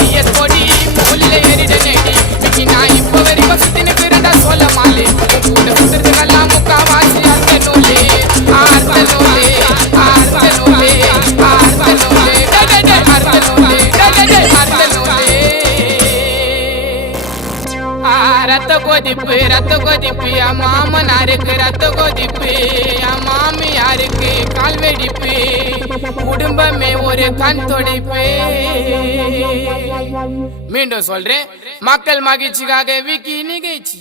DS கோடி முல்ல ஏறிட நேடி மிக்கி நான் இப்போ வரைக்கும் சுத்தினுக்கு இருந்தா சொல்ல மாலே கூட சுத்துறதுக்கெல்லாம் முக்காவாசி அர்த்த நூலே ஆர்த்த நூலே ஆர்த்த நூலே ஆர்த்த நூலே அர்த்த நூலே அர்த்த நூலே ரத்த கொதிப்பு என் மாமனாருக்கு ரத்த கொதிப்பு என் மாமியாருக்கு கால் வெடிப்பு குடும்பமே ஒரு கண் தொடைப்பு. மீண்டும் சொல்றேன், மக்கள் மகிழ்ச்சிக்காக விக்கி நிகழ்ச்சி.